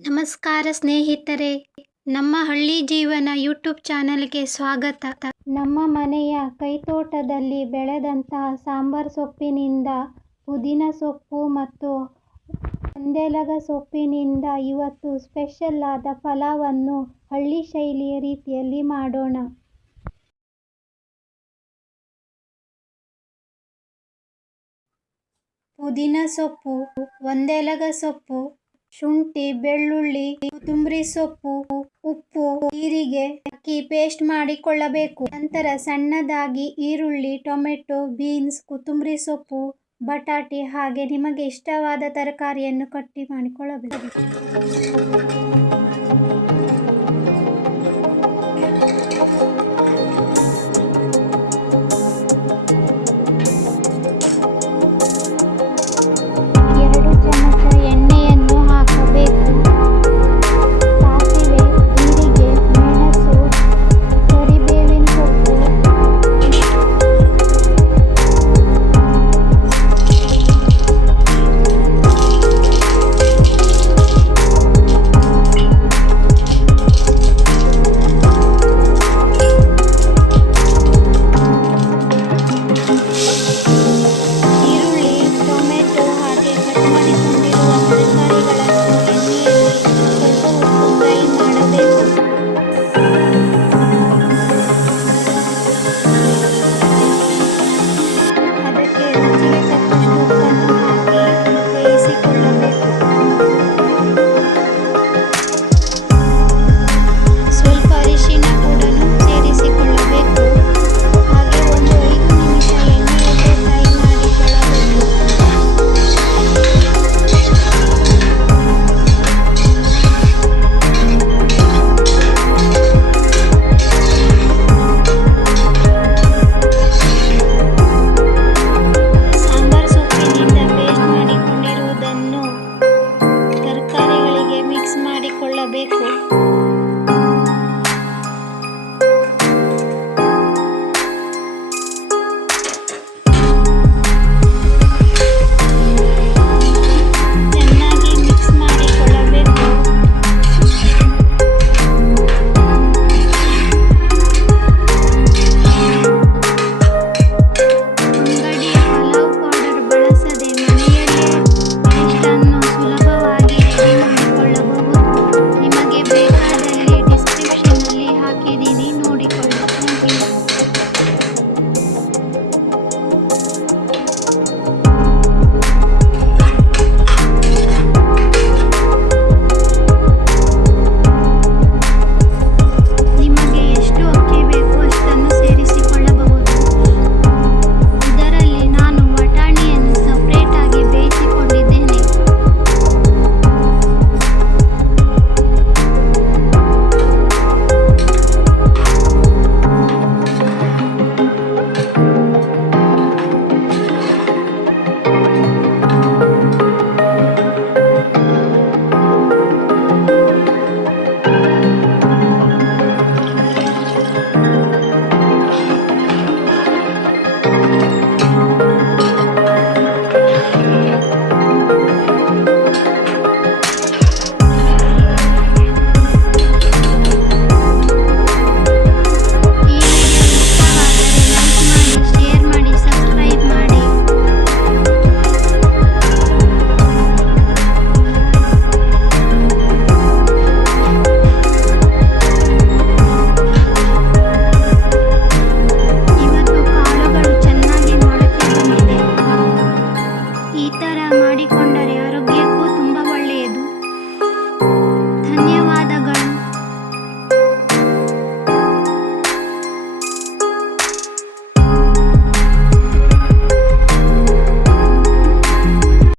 ನಮಸ್ಕಾರ ಸ್ನೇಹಿತರೆ, ನಮ್ಮ ಹಳ್ಳಿ ಜೀವನ ಯೂಟ್ಯೂಬ್ ಚಾನಲ್ಗೆ ಸ್ವಾಗತ. ನಮ್ಮ ಮನೆಯ ಕೈತೋಟದಲ್ಲಿ ಬೆಳೆದಂತಹ ಸಾಂಬಾರ್ ಸೊಪ್ಪಿನಿಂದ, ಪುದೀನ ಸೊಪ್ಪು ಮತ್ತು ಒಂದೆಲಗ ಸೊಪ್ಪಿನಿಂದ ಇವತ್ತು ಸ್ಪೆಷಲ್ ಆದ ಪಲಾವನ್ನು ಹಳ್ಳಿ ಶೈಲಿಯ ರೀತಿಯಲ್ಲಿ ಮಾಡೋಣ. ಪುದೀನ ಸೊಪ್ಪು, ಒಂದೆಲಗ ಸೊಪ್ಪು, ಶುಂಠಿ, ಬೆಳ್ಳುಳ್ಳಿ, ಕೊತ್ತಂಬರಿ ಸೊಪ್ಪು, ಉಪ್ಪು, ಜೀರಿಗೆ ಹಾಕಿ ಪೇಸ್ಟ್ ಮಾಡಿಕೊಳ್ಳಬೇಕು. ನಂತರ ಸಣ್ಣದಾಗಿ ಈರುಳ್ಳಿ, ಟೊಮೆಟೊ, ಬೀನ್ಸ್, ಕೊತ್ತಂಬರಿ ಸೊಪ್ಪು, ಬಟಾಟೆ ಹಾಗೆ ನಿಮಗೆ ಇಷ್ಟವಾದ ತರಕಾರಿಯನ್ನು ಕಟ್ ಮಾಡಿಕೊಳ್ಳಬೇಕು.